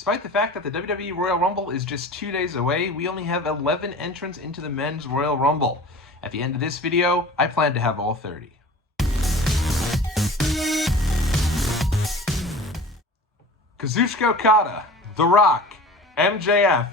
Despite the fact that the WWE Royal Rumble is just 2 days away, we only have 11 entrants into the Men's Royal Rumble. At the end of this video, I plan to have all 30. Kazuchika Okada, The Rock, MJF.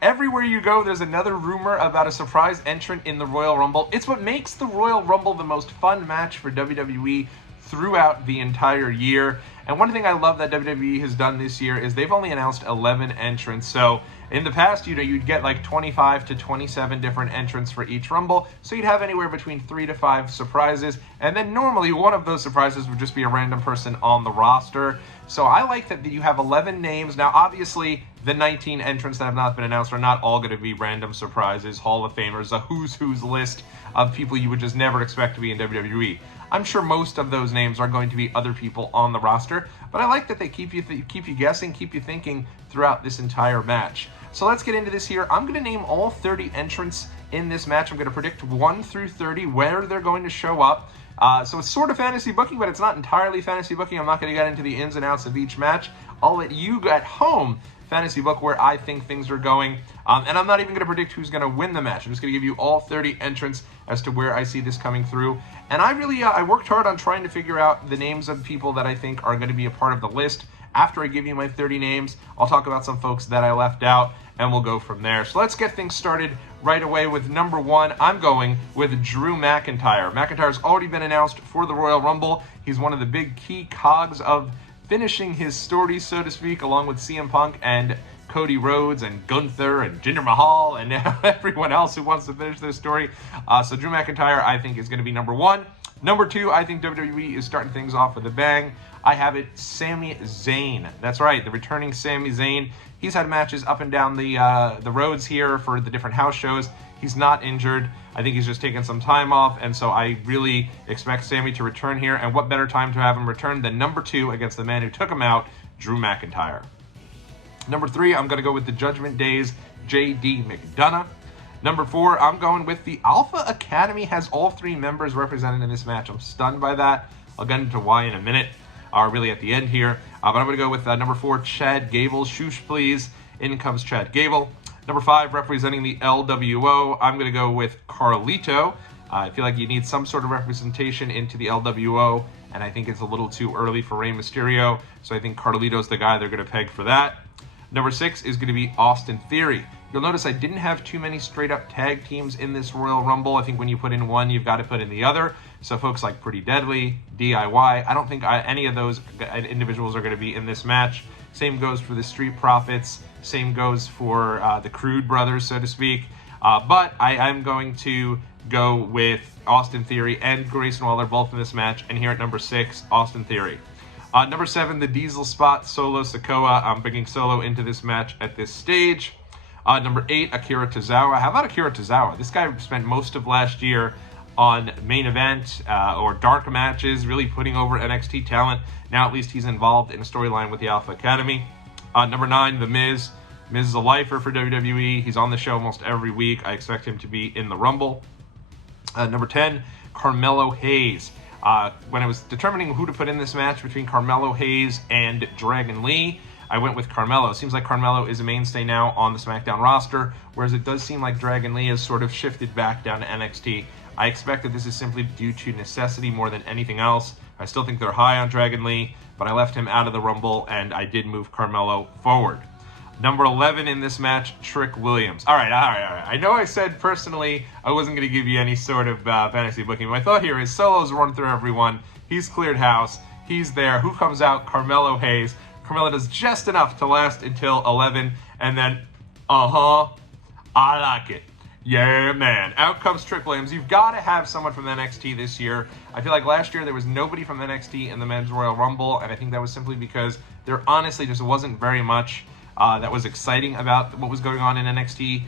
Everywhere you go, there's another rumor about a surprise entrant in the Royal Rumble. It's what makes the Royal Rumble the most fun match for WWE throughout the entire year. And one thing I love that WWE has done this year is they've only announced 11 entrants. So in the past, you'd get like 25 to 27 different entrants for each Rumble. So you'd have anywhere between 3 to 5 surprises. And then normally one of those surprises would just be a random person on the roster. So I like that you have 11 names. Now, obviously, the 19 entrants that have not been announced are not all going to be random surprises, Hall of Famers, a who's who's list of people you would just never expect to be in WWE. I'm sure most of those names are going to be other people on the roster, but I like that they keep you guessing, keep you thinking throughout this entire match. So let's get into this here. I'm going to name all 30 entrants in this match. I'm going to predict 1 through 30 where they're going to show up. So it's sort of fantasy booking, but it's not entirely fantasy booking. I'm not going to get into the ins and outs of each match. I'll let you at home fantasy book where I think things are going. And I'm not even going to predict who's going to win the match. I'm just going to give you all 30 entrants as to where I see this coming through. And I really, I worked hard on trying to figure out the names of people that I think are going to be a part of the list. After I give you my 30 names, I'll talk about some folks that I left out, and we'll go from there. So let's get things started right away with number 1. I'm going with Drew McIntyre. McIntyre's already been announced for the Royal Rumble. He's one of the big key cogs of finishing his story, so to speak, along with CM Punk and Cody Rhodes and Gunther and Jinder Mahal and everyone else who wants to finish their story. So Drew McIntyre, I think, is going to be number 1. Number 2, I think WWE is starting things off with a bang. I have it Sami Zayn. That's right, the returning Sami Zayn. He's had matches up and down the roads here for the different house shows. He's not injured. I think he's just taken some time off, and so I really expect Sami to return here. And what better time to have him return than number 2 against the man who took him out, Drew McIntyre. Number 3, I'm going to go with the Judgment Day's J.D. McDonough. Number 4, I'm going with the Alpha Academy has all 3 members represented in this match. I'm stunned by that. I'll get into why in a minute, really at the end here. But I'm going to go with number 4, Chad Gable. Shoosh, please. In comes Chad Gable. Number 5, representing the LWO, I'm going to go with Carlito. I feel like you need some sort of representation into the LWO, and I think it's a little too early for Rey Mysterio, so I think Carlito's the guy they're going to peg for that. Number 6 is going to be Austin Theory. You'll notice I didn't have too many straight-up tag teams in this Royal Rumble. I think when you put in one, you've got to put in the other. So folks like Pretty Deadly, DIY, I don't think any of those individuals are going to be in this match. Same goes for the Street Profits. Same goes for the Crude Brothers, so to speak. But I'm going to go with Austin Theory and Grayson Waller both in this match. And here at number 6, Austin Theory. Number 7, the Diesel Spot, Solo Sikoa. I'm bringing Solo into this match at this stage. Number 8, Akira Tozawa. How about Akira Tozawa? This guy spent most of last year on main event or dark matches, really putting over NXT talent. Now at least he's involved in a storyline with the Alpha Academy. Number 9, The Miz. Miz is a lifer for WWE. He's on the show almost every week. I expect him to be in the Rumble. Number 10, Carmelo Hayes. When I was determining who to put in this match between Carmelo Hayes and Dragon Lee, I went with Carmelo. It seems like Carmelo is a mainstay now on the SmackDown roster, whereas it does seem like Dragon Lee has sort of shifted back down to NXT. I expect that this is simply due to necessity more than anything else. I still think they're high on Dragon Lee, but I left him out of the Rumble, and I did move Carmelo forward. Number 11 in this match, Trick Williams. All right. I know I said personally I wasn't going to give you any sort of fantasy booking. My thought here is Solo's run through everyone. He's cleared house. He's there. Who comes out? Carmelo Hayes. Carmelo does just enough to last until 11, and then, I like it. Yeah, man. Out comes Trick Williams. You've got to have someone from NXT this year. I feel like last year there was nobody from NXT in the Men's Royal Rumble, and I think that was simply because there honestly just wasn't very much that was exciting about what was going on in NXT.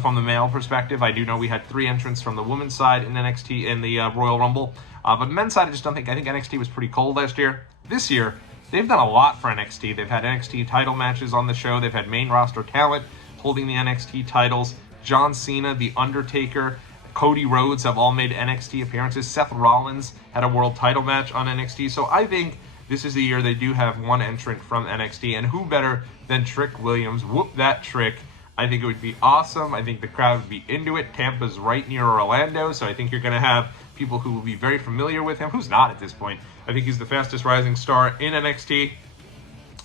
From the male perspective, I do know we had 3 entrants from the women's side in NXT in the Royal Rumble. But men's side, I think NXT was pretty cold last year. This year, they've done a lot for NXT. They've had NXT title matches on the show. They've had main roster talent holding the NXT titles. John Cena, The Undertaker, Cody Rhodes have all made NXT appearances. Seth Rollins had a world title match on NXT. So I think this is a year they do have one entrant from NXT, and who better than Trick Williams? Whoop that trick. I think it would be awesome. I think the crowd would be into it. Tampa's right near Orlando, so I think you're going to have people who will be very familiar with him. Who's not at this point? I think he's the fastest rising star in NXT.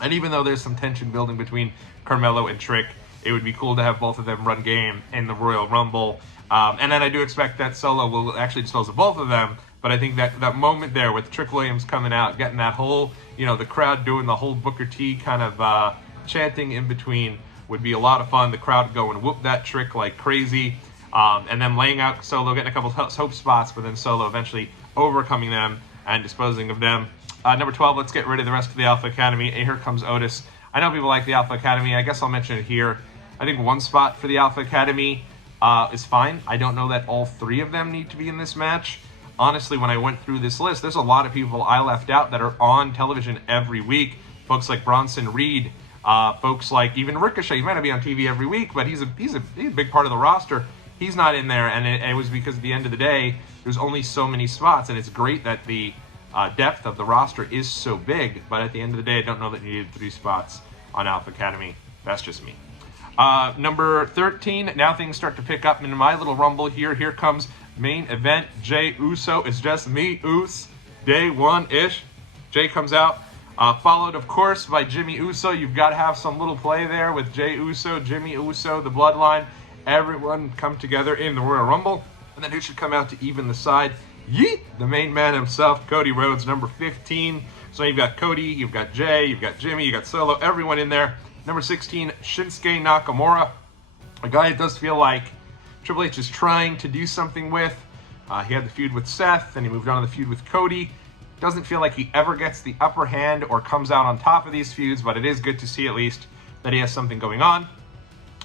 And even though there's some tension building between Carmelo and Trick, it would be cool to have both of them run game in the Royal Rumble. And then I do expect that Solo will actually dispose of both of them. But I think that moment there with Trick Williams coming out, getting that whole, the crowd doing the whole Booker T kind of chanting in between would be a lot of fun. The crowd going whoop that trick like crazy. And then laying out Solo, getting a couple hope spots, but then Solo eventually overcoming them and disposing of them. Number 12, let's get rid of the rest of the Alpha Academy. And here comes Otis. I know people like the Alpha Academy. I guess I'll mention it here. I think one spot for the Alpha Academy is fine. I don't know that all three of them need to be in this match. Honestly, when I went through this list, there's a lot of people I left out that are on television every week. Folks like Bronson Reed, folks like even Ricochet. He might not be on TV every week, but he's a big part of the roster. He's not in there, and it was because at the end of the day, there's only so many spots, and it's great that the depth of the roster is so big, but at the end of the day, I don't know that you needed 3 spots on Alpha Academy. That's just me. Number 13, now things start to pick up in my little rumble here. Here comes main event, Jey Uso. It's just me, Us, day one-ish. Jey comes out, followed, of course, by Jimmy Uso. You've got to have some little play there with Jey Uso, Jimmy Uso, the Bloodline. Everyone come together in the Royal Rumble. And then who should come out to even the side? Yeet! The main man himself, Cody Rhodes, number 15. So you've got Cody, you've got Jey, you've got Jimmy, you've got Solo, everyone in there. Number 16, Shinsuke Nakamura. A guy it does feel like Triple H is trying to do something with. He had the feud with Seth, and he moved on to the feud with Cody. Doesn't feel like he ever gets the upper hand or comes out on top of these feuds, but it is good to see at least that he has something going on.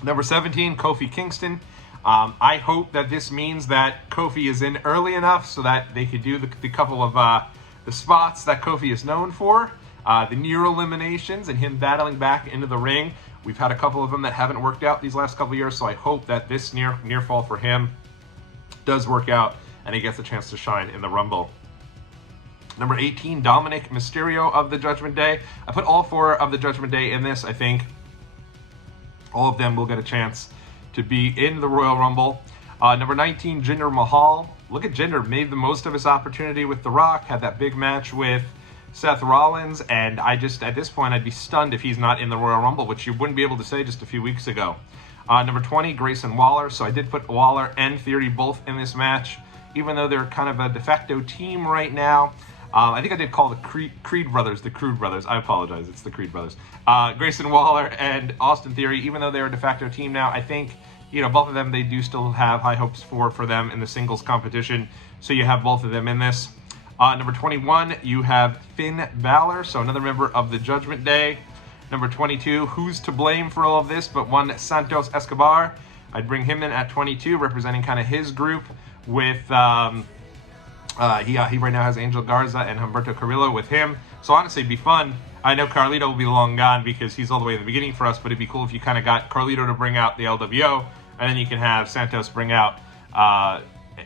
Number 17, Kofi Kingston. I hope that this means that Kofi is in early enough so that they could do the couple of the spots that Kofi is known for. The near eliminations and him battling back into the ring. We've had a couple of them that haven't worked out these last couple of years, so I hope that this near fall for him does work out and he gets a chance to shine in the Rumble. Number 18, Dominic Mysterio of the Judgment Day. I put all 4 of the Judgment Day in this. I think all of them will get a chance to be in the Royal Rumble. Number 19, Jinder Mahal. Look at Jinder, made the most of his opportunity with The Rock, had that big match with Seth Rollins, and at this point, I'd be stunned if he's not in the Royal Rumble, which you wouldn't be able to say just a few weeks ago. Number 20, Grayson Waller. So I did put Waller and Theory both in this match, even though they're kind of a de facto team right now. I think I did call the Creed brothers the Crude brothers. I apologize, it's the Creed brothers. Grayson Waller and Austin Theory, even though they're a de facto team now, I think, both of them, they do still have high hopes for them in the singles competition. So you have both of them in this. Number 21, you have Finn Balor, so another member of the Judgment Day. Number 22, who's to blame for all of this but one Santos Escobar? I'd bring him in at 22, representing kind of his group with, he right now has Angel Garza and Humberto Carrillo with him. So honestly, it'd be fun. I know Carlito will be long gone because he's all the way in the beginning for us, but it'd be cool if you kind of got Carlito to bring out the LWO, and then you can have Santos bring out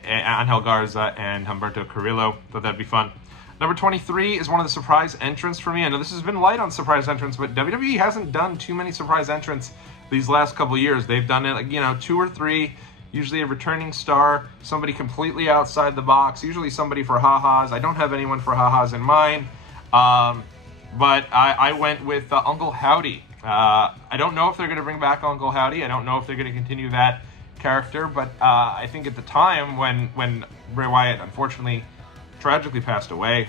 Angel Garza and Humberto Carrillo. Thought that'd be fun. Number 23 is one of the surprise entrants for me. I know this has been light on surprise entrants, but WWE hasn't done too many surprise entrants these last couple of years. They've done it 2 or 3, usually a returning star, somebody completely outside the box, usually somebody for ha-has. I don't have anyone for ha-has in mind, but I went with Uncle Howdy. I don't know if they're going to bring back Uncle Howdy. I don't know if they're going to continue that character, but I think at the time when Bray Wyatt unfortunately tragically passed away,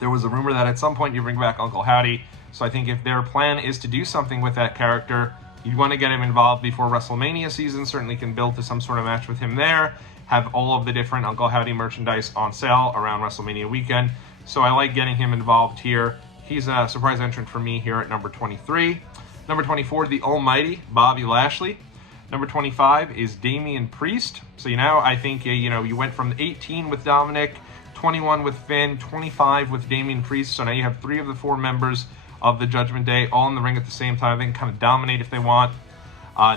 there was a rumor that at some point you bring back Uncle Howdy. So I think if their plan is to do something with that character, you'd want to get him involved before WrestleMania season. Certainly can build to some sort of match with him there, have all of the different Uncle Howdy merchandise on sale around WrestleMania weekend. So I like getting him involved here. He's a surprise entrant for me here at number 23. Number 24, the almighty Bobby Lashley. Number 25 is Damian Priest. So I think you went from 18 with Dominic, 21 with Finn, 25 with Damian Priest. So now you have 3 of the 4 members of the Judgment Day all in the ring at the same time. They can kind of dominate if they want.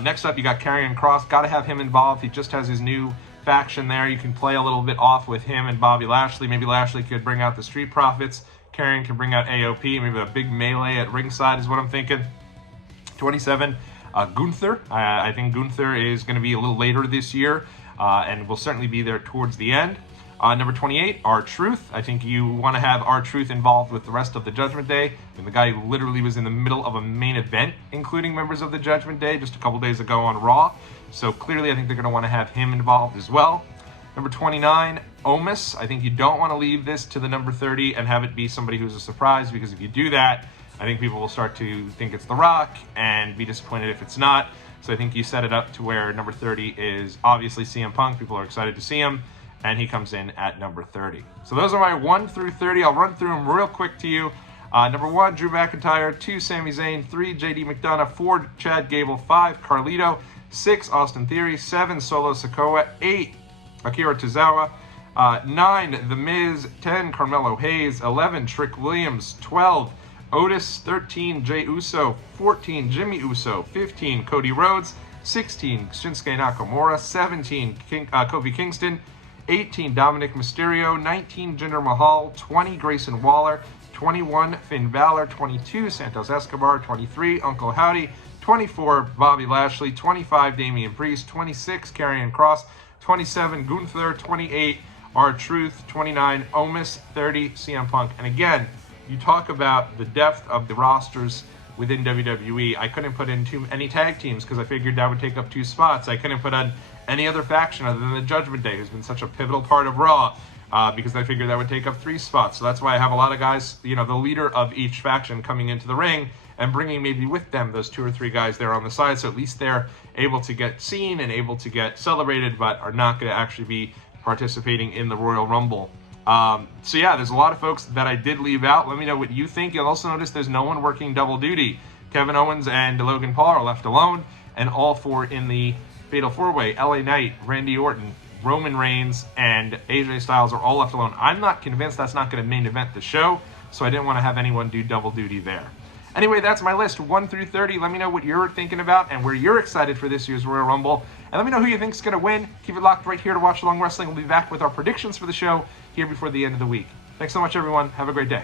Next up, you got Karrion Kross. Got to have him involved. He just has his new faction there. You can play a little bit off with him and Bobby Lashley. Maybe Lashley could bring out the Street Profits, Karrion can bring out AOP, maybe a big melee at ringside is what I'm thinking. 27, Gunther. I think Gunther is going to be a little later this year, and will certainly be there towards the end. Number 28, R-Truth. I think you want to have R-Truth involved with the rest of the Judgment Day. And the guy literally was in the middle of a main event, including members of the Judgment Day, just a couple days ago on Raw. So clearly I think they're going to want to have him involved as well. Number 29, Omos. I think you don't want to leave this to the number 30 and have it be somebody who's a surprise, because if you do that, I think people will start to think it's The Rock and be disappointed if it's not. So I think you set it up to where number 30 is obviously CM Punk. People are excited to see him, and he comes in at number 30. So those are my 1 through 30. I'll run through them real quick to you. Number 1, Drew McIntyre. 2, Sami Zayn. 3, JD McDonough. 4, Chad Gable. 5, Carlito. 6, Austin Theory. 7, Solo Sikoa. 8, Akira Tozawa. 9, The Miz. 10, Carmelo Hayes. 11, Trick Williams. 12, Otis. 13, Jey Uso. 14, Jimmy Uso. 15, Cody Rhodes. 16, Shinsuke Nakamura. 17, Kofi Kingston. 18, Dominic Mysterio. 19, Jinder Mahal. 20, Grayson Waller. 21, Finn Balor. 22, Santos Escobar. 23, Uncle Howdy. 24, Bobby Lashley. 25, Damian Priest. 26, Karrion Kross. 27, Gunther. 28, R-Truth. 29, Omos. 30, CM Punk. And again, you talk about the depth of the rosters within WWE. I couldn't put in any tag teams because I figured that would take up 2 spots. I couldn't put on any other faction other than the Judgment Day, who's been such a pivotal part of Raw, because I figured that would take up 3 spots. So that's why I have a lot of guys, the leader of each faction coming into the ring and bringing maybe with them those 2 or 3 guys there on the side, so at least they're able to get seen and able to get celebrated, but are not going to actually be participating in the Royal Rumble. So yeah, there's a lot of folks that I did leave out. Let me know what you think. You'll also notice there's no one working double duty. Kevin Owens and Logan Paul are left alone, and all 4 in the Fatal 4-Way, LA Knight, Randy Orton, Roman Reigns, and AJ Styles are all left alone. I'm not convinced that's not going to main event the show, so I didn't want to have anyone do double duty there. Anyway, that's my list, 1 through 30. Let me know what you're thinking about and where you're excited for this year's Royal Rumble. And let me know who you think is going to win. Keep it locked right here to Watch Along Wrestling. We'll be back with our predictions for the show here before the end of the week. Thanks so much, everyone. Have a great day.